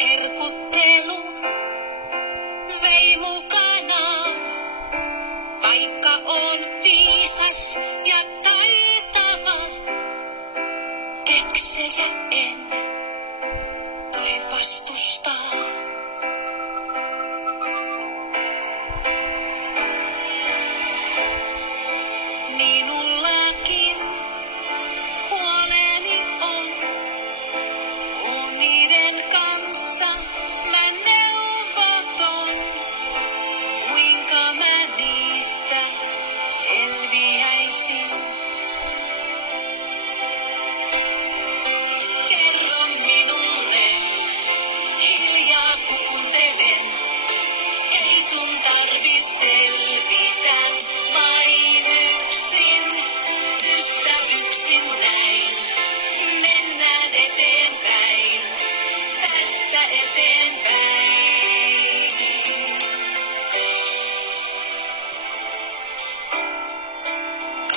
Herkuttelu vei mukanaan, vaikka on viisas ja taitava. Keksele en voi vastustaa. Minullakin huoleni on, uniden kanssa mä neuvoton, kuinka mä niistä selviäisin. Kerro minulle, hiljaa kuuntelen, ei sun tarvi selvitä vain yksin, ystävyksin näin. Mennään eteenpäin, tästä eteenpäin.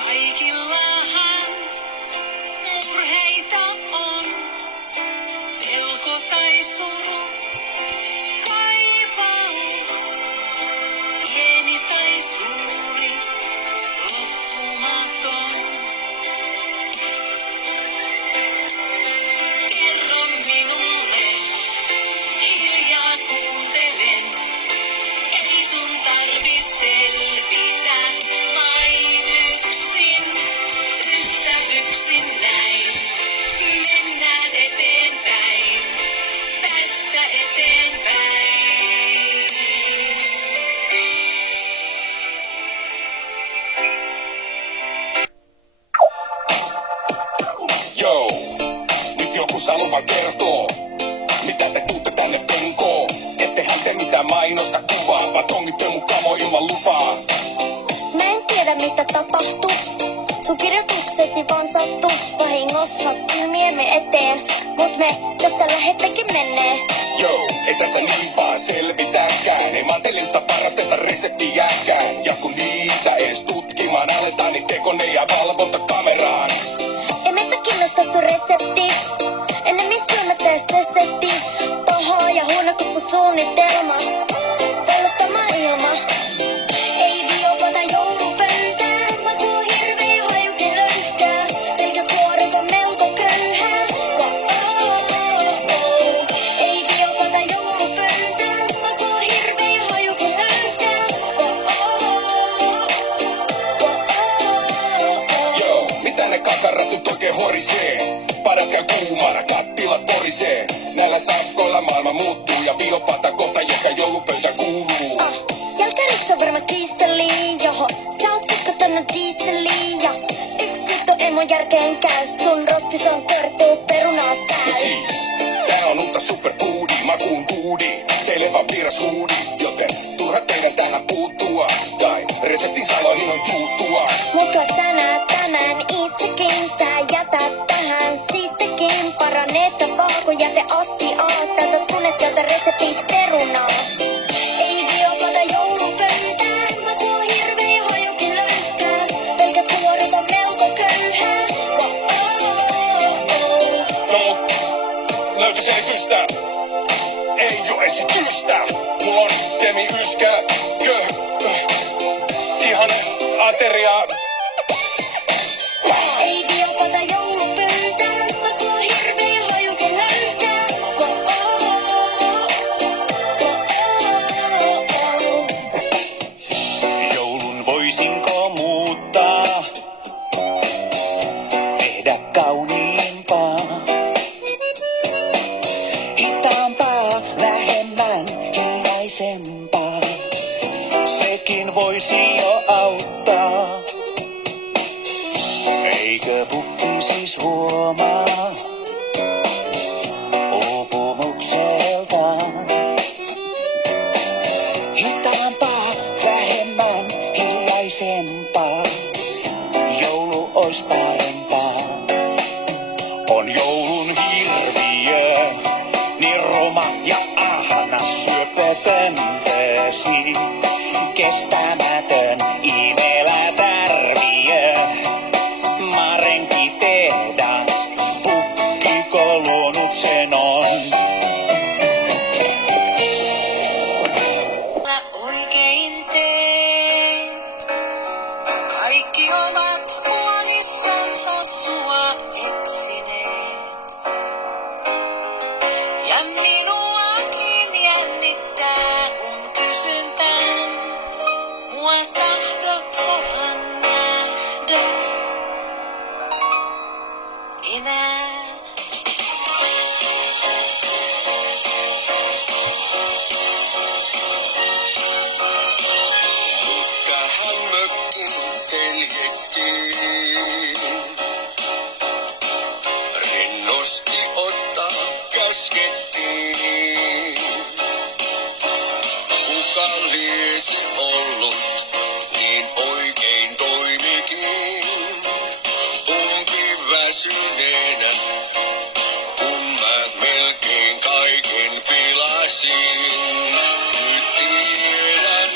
Kaikillahan murheita on, pelko tai suru, kaipaus, pieni tai suuri, loppumaton. Kerro minulle, hiljaa kuuntelen, ei sun tarvi selvitä vain yksin, ystävyksin näin. Mennään eteenpäin, tästä eteenpäin. Joo, nyt joku saa luvan kertoo, mitä te tuutte tänne penkoon. Ettehän te mitään mainosta kuvaa, vaan tongitte mun kamo ilman lupaa. Mä en tiedä mitä tapahtuu. Sun kirjoituksesi vaan sattuu. Vahingossa silmiemme eteen. Mut me tästä lähettekin menee. Joo, ei tästä niin vaan selvitäänkään. Ei mantelilta parasteta reseptiäkään. Ja kun niitä ees tutkimaan aletaan, niin tekone ja valvonta kameraan. Ei meitä kiinnosta sun resepti. Ennemmin silmät tee sesetti. Pahaa ja huonokossa suunnitelma. Pellottama ilma. Ei viopata joulupöytään. Makuu hirveä hajukin löytää. Eikä kuoret on melko köyhää. Ei viopata joulupöytään. Makuu hirveä hajukin löytää. Joo, mitä ne kakaratut oikein horisee? Padat käy kuumana, kattilat porisee. Näillä sakkoilla maailma muuttuu ja biopata kohta joka joulupöytä kuuluu. Jälkäriksi on varma kiisseli, joho sä oot sekoittanut dieseliin. Ja yksi juttu ei mun järkeen käy, sun roskis on korttuu perunaa Ja täys. siis, tää on uutta superfoodi, makuun tuudi. Teille vaan piiras huudi, joten turha teidän tähän puuttua. Tai reseptisaloihin on juuttua. Muka sä näet tänään itsekin, sä jätät tähän sittenkin. Parannettavaa kun jäte astiaa, täältä tunnet jolta reseptiis perunaa. Ei viopata joulupöytään, makuu hirveä hajukin löytää. Pelkät kuoret on melko köyhää. No mut, löytö selitystä? Ei oo esitystä. Mulla on semi-yskä, ihan ateria. Ei viopata joulupöytään, makuu hirveä hajukin löytää. Joulun voisinko muuttaa, tehdä kauniimpaa, hitaampaa, vähemmän hiljaisempaa, sekin voisi jo auttaa. Eikö pukki siis huomaa uupumukseltaan? Hitaampaa, vähemmän hiljaisempaa, joulu ois parempaa. On joulun hirviö, niin ruma ja ahna syöpöpömpösi. Kestämätön imelä tärviö, marenki tehdas, pukkiko luonut sen on. Ja minuakin jännittää, kun kysyn tän. Mua tahdotkohan nähdä enää? Tähän mökkiin teljettiin. Rennosti ottaa käskettiin. Kuka liesi ollut, niin oikein toimikin. Umpi väsyneenä, kun mä melkein kaiken pilasin. Nyt tiedän,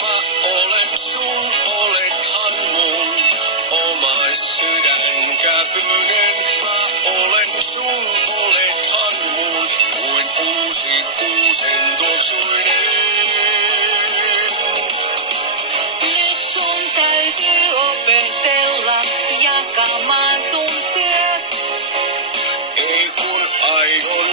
mä olen sun, olethan mun oma sydänkäpynen. Mä olen sun, olethan mun, kuin uusi kuusen tuoksuinen. Nyt sun täytyy opetella jakamaan sun työt. Ei kun aion